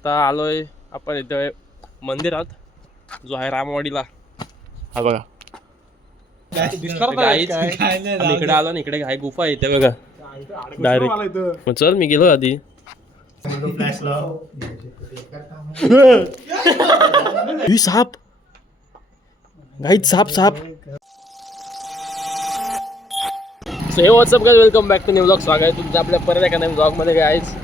आता आलोय आपण इथे मंदिरात जो आहे रामवाडीला. हा बघा इकडे आलो ना, इकडे आहे गुफा आहे इथे बघा डायरेक्ट. चल मी गेलो आधी. साप गाईच साप साप. So hey what's up guys, welcome back to new blog. स्वागत आहे तुमचं आपल्या परत एका नवीन ब्लॉगमध्ये. गाईज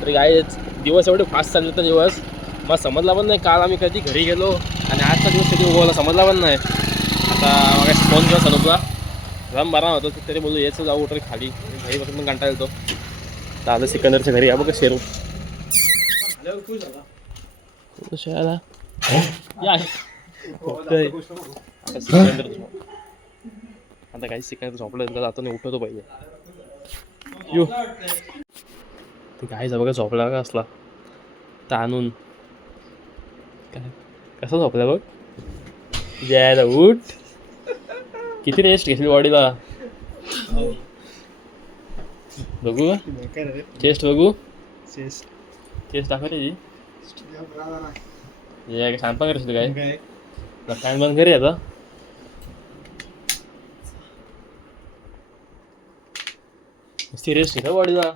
तर गाईज दिवस एवढे फास्ट चालले तर दिवस मला समजला पण नाही. काल आम्ही कधी घरी गेलो आणि आजचा दिवस कधी उगवला समजला पण नाही. आता मग फोन केला सनूपला, रम बारा होतो तरी बोलू यायचं जाऊ उतर खाली. घरी बसून पण कंटाळा येतो. तर आलं सिकंदरच्या घरी. या बघा शेरू आता काही सिकंदर झोपलं जातो नाही, उठवतो पाहिजे. यो ते काय बघा झोपला का असला तर आणून काय कसं झोपला बघ. यायला उठ. किती रेस्ट घेतली बॉडीला बघू. चेस्ट बघू. चेस्ट दाखव रे. काय शांत करशील काय काय बंद करी आता. सिरियस घेतो बॉडीला.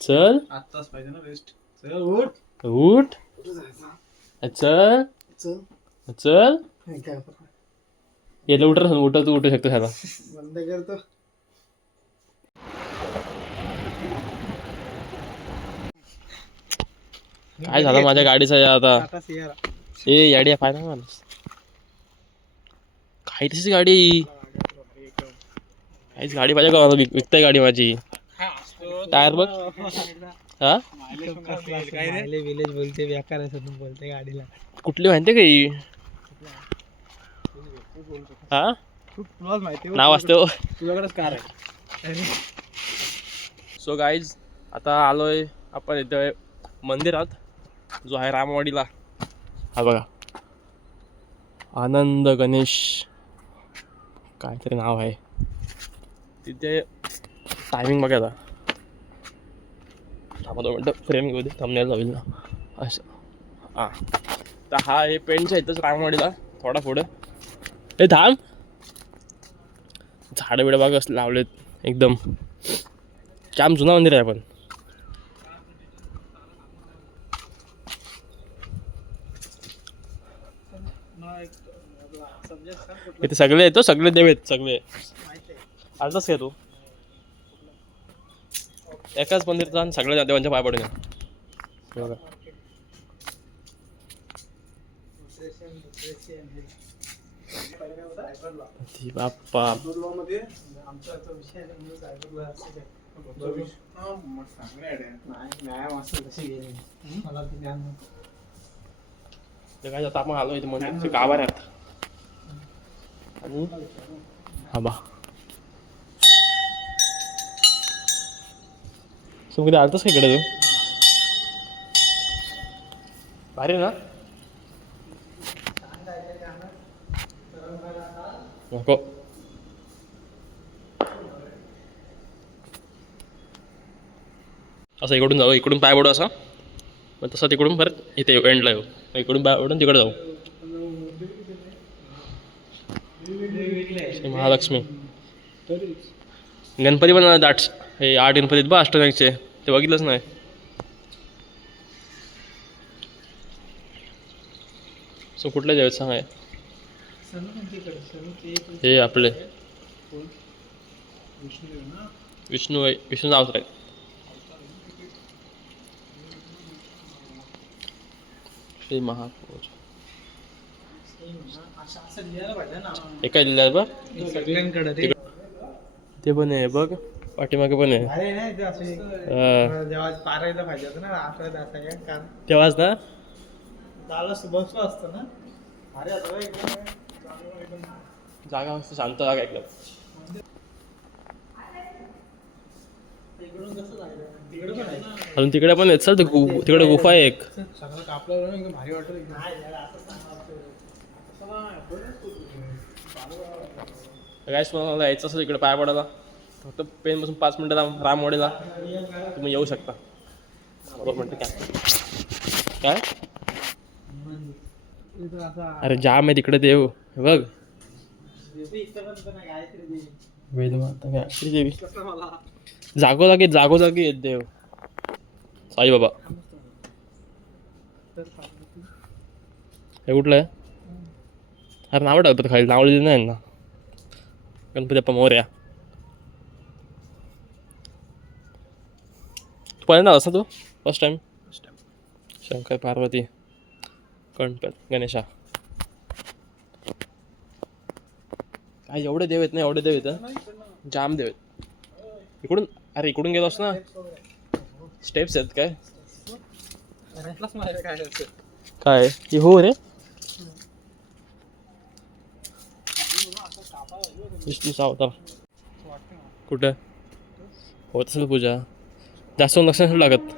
चल आताच पाहिजे ना रेस्ट. चल उठ उठ. चल चल याला उठर उठव. तू उठू शकतो ह्याला. बंद करतो. काय झालं माझ्या गाडीचा या आता. ए याडी पाय ना माणूस काही तशीच गाडी. काहीच गाडी पाहिजे का विकताय गाडी माझी. टायर बघ. हा विलेज बोलते बेकार बोलते गाडीला. कुठली माहिती काही हा नाव असतं तुझ्याकडेच कार आहे. सो गाईज आता आलोय आपण इथे मंदिरात जो आहे रामवाडीला. हा बघा आनंद गणेश काहीतरी नाव आहे तिथे. टायमिंग बघा आता. 2 मिनटं फ्रेम घेऊ दे, थंबनेल होईल ना असं. हां तर हा हे पेंटच्या इथंच रामवाडीला थोडा पुढं. हे थांब. झाडं बिडं बघा असं लावलेत एकदम. जाम जुना मंदिर आहे. पण इथे सगळे येतो, सगळे देव आहेत सगळे. आलताच काय तू एकाच मंदिरात आणि सगळ्या देवांच्या पाय पडून बघा. बाप्पा काय आता आपण आलो इथे मंदिरचे गाभार आहेत. आणि हा बा तू कधी आलतस का इकडे. तू भारी ना. नको असं इकडून जाऊ. इकडून पाय पडू असा मग तसं तिकडून परत इथे एंडला येऊ. इकडून पाय पडून तिकडे जाऊ. महालक्ष्मी गणपती पण दाट. हे 8 गणपतीत बा अष्टनागचे ते बघितलंच नाही. सो कुठल्या देवात सांगाय. हे आपले विष्णूचा अवतार आहे. श्री महापुरुष एका जिल्ह्यात बघ सगळ्यांकडे ते पण आहे बघ. पाठीमागे पण आहे. तेव्हाच ना असतं ना. जागा मस्त शांत जागा एकदम. अजून तिकडे पण आहेत सर. तिकडे गुफा आहे एक. काय मला यायचं असं इकडे पाय पडायला फक्त पेन बसून 5 मिनिटं रामवाडीला तुम्ही येऊ शकता. बरोबर म्हणते काय अरे जाम आहे तिकडे देव हे बघ वेदमाता गायत्री देवी जागोजागी आहेत देव साईबाबा हे कुठलं आहे अरे नावं टाकतात खाली नावलेली नाही ना गणपती बाप्पा मोरया तू पहिल्यांदा आलास ना तू फर्स्ट टाइम शंकर पार्वती गणपत गणेशा काय एवढे देव आहेत ना एवढे देव आहेत जाम देव आहेत इकडून अरे इकडून गेलोस ना स्टेप्स आहेत काय की हो रे विष्णूचा अवतार कुठं होत असेल पूजा जास्त लक्ष नसेल लागत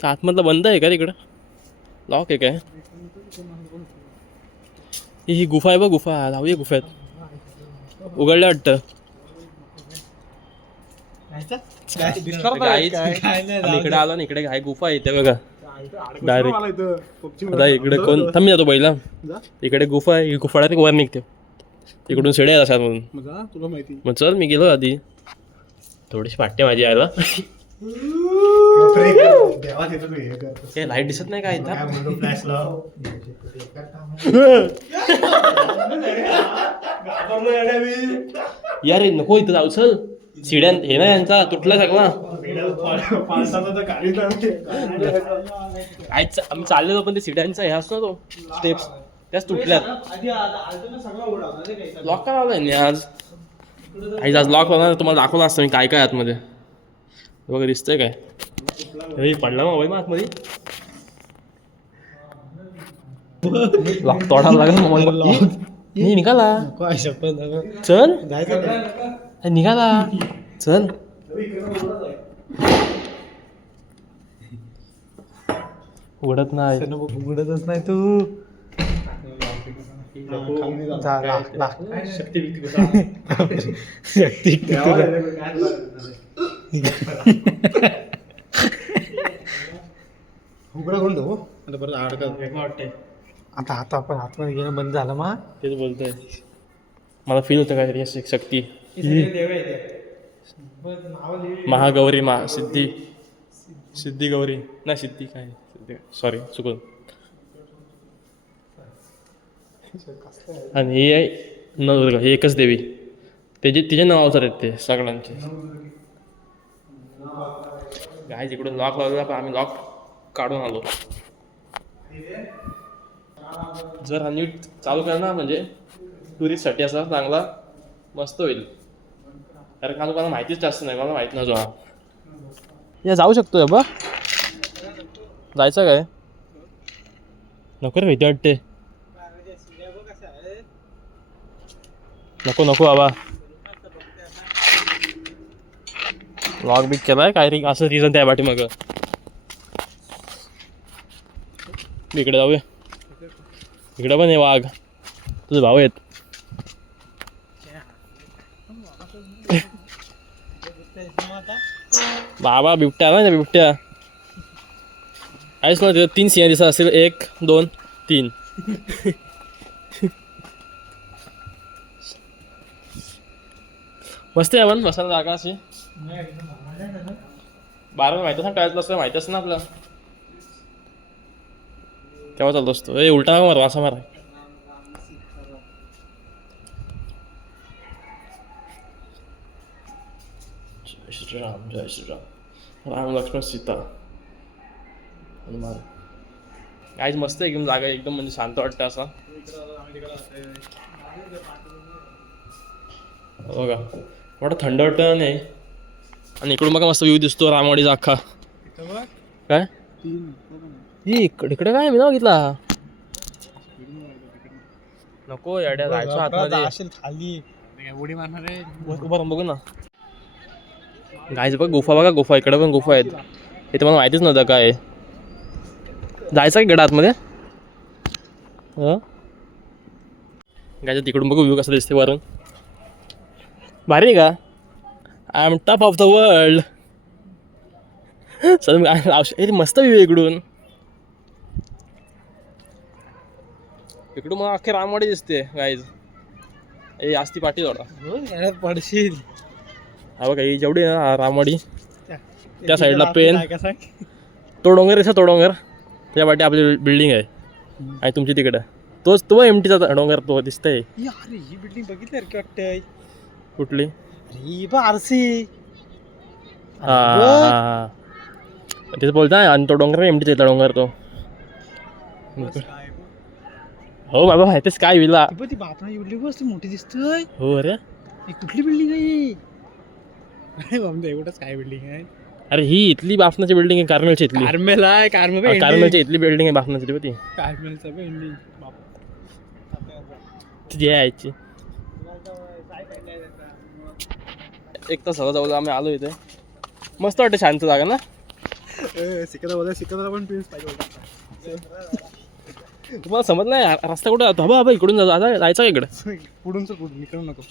तर आतमधलं बंद आहे का तिकडं लॉक आहे काय ही गुफा आहे बघ गुफा जाऊया गुफात उघडलं वाटतं इकडे आलो ना इकडे काय गुफा येते बघा डायरेक्ट आता इकडे कोण थांबी जातो पहिला इकडे गुफा आहे ही गुफा वर निघते तिकडून शिड्या असात म्हणून मग चल मी गेलो आधी थोडीशी वाटते माझी यायला काय लाईट दिसत नाही काय यार नको इथं जाऊ चल शिड्या हे ना यांचा तुटला सगळा आम्ही चाललेलो पण ते शिड्यांचा हे असतो तो स्टेप्स त्याच तुटल्यात लॉक का लावलाय आज लॉक लावणार तुम्हाला दाखवलं असतं मी काय काय आतमध्ये बघा दिसतंय काय पडला मग मग आतमध्ये लॉक तोडायला लागेल नाही निघाला चल निघाला चल उघडत नाही उघडतच नाही तू उघडा कोण देऊ आता परत अडकत वाटते आता आपण आतमध्ये घेणं बंद झालं मग तेच बोलतोय मला फील होतं काहीतरी शक्ती महागौरी सिद्धी गौरी नाही सिद्धी काय सॉरी चुकून आणि हे आहे नवदुर्गा ही एकच देवी तिचे नाव अवतार आहेत ते सगळ्यांचे काय तिकडून लॉक लावलेला पण आम्ही लॉक काढून आलो जर हा नीट चालू केला ना म्हणजे टुरिस्टसाठी असा चांगला मस्त होईल कारण का मला माहितीच जास्त नाही मला माहित नव्हतं हा या जाऊ शकतोय बा जायचं काय नको रे भीती वाटते नको बाबा लॉक बिक केलाय काय रे असं रिझन त्या पाठी मग इकडे जाऊया इकडे पण आहे वाघ तुझे भाऊ आहेत बाबा बिबट्या आला ना बिबट्या आहेच ना तिथं 3 सिंह दिसत असतील 1 2 3 मस्त आहे आपण बसायला जागा अशी 12 माहिती ना काय असं माहिती असं ना आपलं केव्हा चालतो असतो ए उलटा मार असा मारा जय श्रीराम राम लक्ष्मण सीता हनुमान काहीच मस्त एकदम जागा एकदम म्हणजे शांत वाटतं असा बघा मोठं थंड वाटतं नाही आणि इकडून बघा मस्त व्ह्यू दिसतो रामवाडीचा अख्खा काय इकडे काय मी ना बघितला नको याड्या जायचो आतमध्ये खाली उडी मारणार आहे उभा बघू ना गायच बघ गुफा इकडे पण गुफा आहेत हे तुम्हाला माहितीच नव्हतं काय जायचं की गडा आतमध्ये गायचं तिकडून बघू व्ह्यू कसं दिसते वरून भारी आहे का I am top of the world sir मस्त व्ह्यू इकडून मला अख्खे रामवाडी दिसते गाईज. ए आस्ती पाठी थोडा पडशील. हा बघा ही जेवढी ना रामवाडी त्या साईडला पेन तो डोंगर तो डोंगर त्या पाठी आपली बिल्डिंग आहे आणि तुमची तिकडं तो एमटीचा डोंगर तो दिसतंय. अरे ही बिल्डिंग बघितली की वाटतंय. कुठली? ही आरसी. हा तिथे बोलता आणि तो डोंगर एमटीचा डोंगर तो. हो बाबा माहितीच काय विला. ती बापना बिल्डिंग ती मोठी दिसतोय. हो अरे ही कुठली बिल्डिंग आहे? एवढंच काय बिल्डिंग आहे? अरे ही इथली बाफनाची बिल्डिंग आहे. कार्मेलची इथली. कार्मेल आहे. कार्मेलची इथली बिल्डिंग आहे बाफनाची होती. कार्मेलचा बिल्डिंग तिथे यायची. एक तास जवळ आम्ही आलो इथे. मस्त वाटतं शांत जागा ना. सिकंदराबाद पण प्रिन्स पाहिजे. तुम्हाला समज नाही रस्ता कुठे जातो? बाबा इकडून जायचा इकडं पुढून इकडून नको.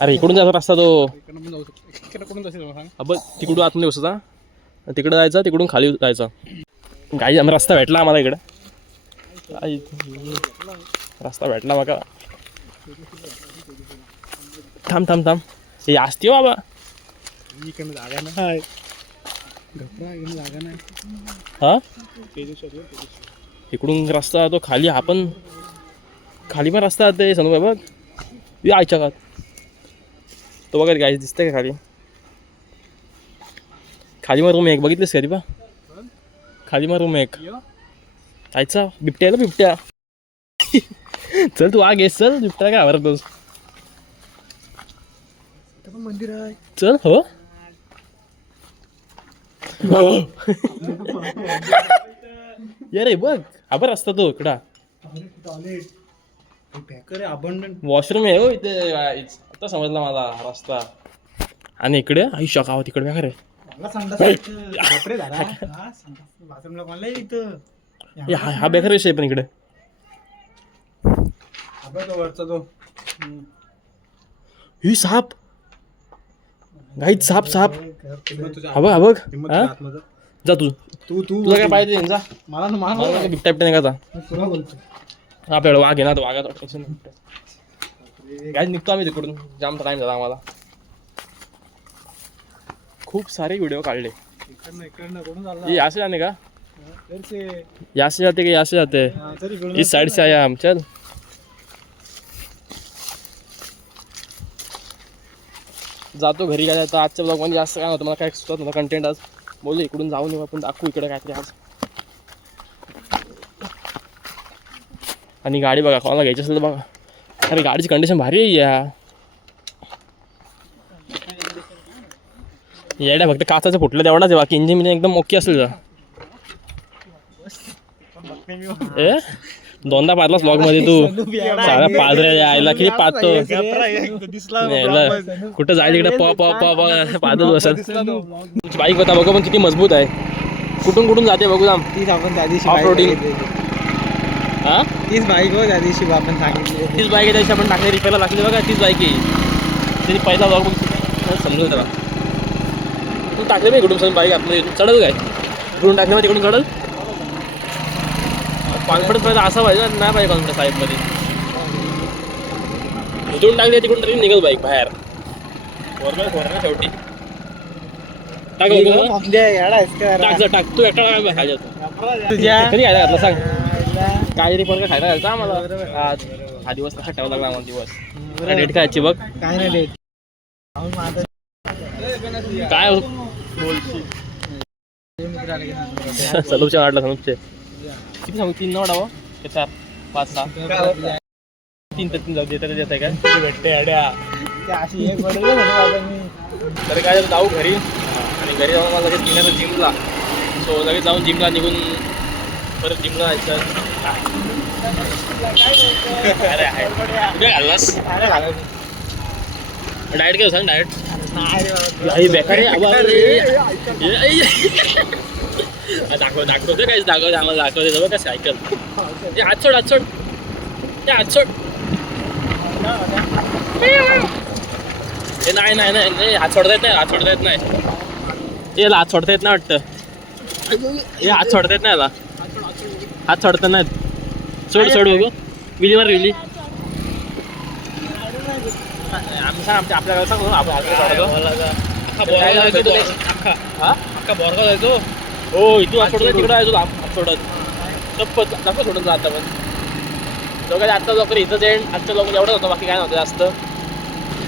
अरे इकडून जायचा रस्ता तो. इकडून जाऊ शकतो. इकडे कुठून जायचं सांग. अबा तिकडून आतमध्ये बसायचा तिकडं जायचा तिकडून खाली जायचा. गाडी आम्ही रस्ता भेटला आम्हाला इकडं. रस्ता भेटला बघा. थांब थांब थांब हे असते बाबा. इकडनं जागा नाही. जागा नाही. हा इकडून रस्ता जातो खाली. आपण खाली पण रस्ता जाते सनू बघ. यायच्या का तो बघा गाडी दिसतंय का खाली. खाली मग रूम एक बघितलीस का ती बा. खाली मग रूम एक जायचा. बिबट्या आहे ना बिबट्या. चल तू आग येस चल. बिबट्या काय आवडतोस. मंदिर आहे. चल हो ये रे बघ आबर रस्ता तो इकडा. वॉशरूम आहे हो इथे. आता समजला मला रस्ता. आणि इकडे आई शकाव तिकडे बघा रे. हा बेकार विषय पण इकडे. ही साप गाईत साप साप. हा बघ हा बघ जा तू तुला काय पाहिजे जा. मला बिबट्या बिबट्या निघाचा. आपल्याकडे वाघ आहे ना तो वाघाचा टेन्शन काय निघतो आम्ही तिकडून. जाम टाइम झाला आम्हाला. खूप सारे व्हिडिओ काढले. ये यहाँ से जाने का. यहाँ से जाते कि यहाँ से जाते. इस साइड से आया हम. चल जातो घरी. काय जातं आजच्या ब्लॉगमध्ये जास्त काय नव्हतं. मला काय सुचत नव्हतं कंटेंट. आज बोललो इकडून जाऊन येऊ आपण दाखवू इकडे काहीतरी आज. आणि गाडी बघा कोणाला घ्यायची असेल तर बघा. अरे गाडीची कंडिशन भारी आहे या. येड्या फक्त काचाचं फुटलं तेवढाच आहे. बाकी इंजिन एकदम ओके असेल का. ए दोनदा पाहतलास ब्लॉग मध्ये तू. सारा पादऱ्या यायला किती पाहतो. कुठं जायला इकडे प प प पाहत बसत. बाईक होता बघा पण किती मजबूत आहे. कुठून कुठून जाते बघू जाम. तीच आपण त्या दिवशी ऑफ रोडिंग. हा तीच बाईक हो त्या दिवशी आपण सांगितली. तीच बाईक आहे त्याची आपण टाकली रिपेअरला टाकली बघा. तीच बाईक आहे. त्याची पहिला ब्लॉग समजून त्याला. तू टाकले नाही कुठून सगळं बाईक आपलं चढल काय. कुठून टाकले तिकडून चढल. कॉन्फिडन्स पाहिजे असा पाहिजे नाही पाहिजे कॉन्फिडन्स साहेबमध्ये. इथून टाकली तिकडून तरी निघल बाईक बाहेर. फोर शेवटी टाक टाक तू एकटा खायला कधी खायला घातला सांग. काय तरी पण खायला घालता आम्हाला. आज हा दिवस कसा ठेवा लागला आम्हाला दिवस. डेट काय बघ काय नाही डेट काय सलूपच्या वाटला सलूपचे किती सांगू. 3 नवडा हो 4 5 6 3 तर 3 जाऊ दे. तर देत आहे काय भेटते अड्या. तर काय जाऊ घरी. आणि घरी जाऊन मला लगेच निघायचं जिमला. सो लगेच जाऊन जिमला निघून परत जिमला जायचं. अरे आहे कुठे घाललास डायट काय सांग. डायट बेकार दाखवते काहीच दाखवते आम्हाला. दाखवते जवळ काय सायकल. ते हात सोड हात सोड. ते हात सोड. नाही नाही नाही हात सोडता येत नाही. हात सोडता येत नाही. याला हात सोडता येत नाही वाटतं. हे हात सोडतायत नाही याला, हात सोडतात नाहीत. सोड सोड बघू, विली मार विली. आम्ही सांग आपल्याला सांगू आपण हात सोडतो. अख्खा बोरगा जायचो. हो इथून हात सोडत तिकडं आहे, हात सोडत चप्पत नको सोडून जा आता. पण दोघं आजचा लवकर इथंच एंड. आजच्या लवकर एवढंच होतं, बाकी काय नव्हतं जास्त.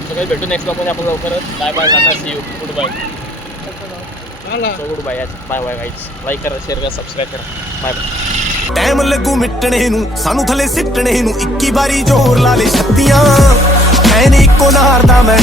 सगळे भेटू नेक्स्ट ब्लॉगमध्ये आपण लवकरच. Bye bye, tata, see you, goodbye. Goodbye, bye bye guys. Like करा, शेअर करा, सबस्क्राइब करा. Bye bye. ਟਾਈਮ ਲੱਗੂ ਮਿਟਣੇ ਨੂੰ ਸਾਨੂੰ ਥੱਲੇ ਸਿੱਟਣੇ ਨੂੰ 21 ਵਾਰੀ ਜ਼ੋਰ ਲਾ ਲੈ ਛੱਤੀਆਂ ਐਨ ਇੱਕੋ ਨਾਰ ਦਾ ਮੈਂ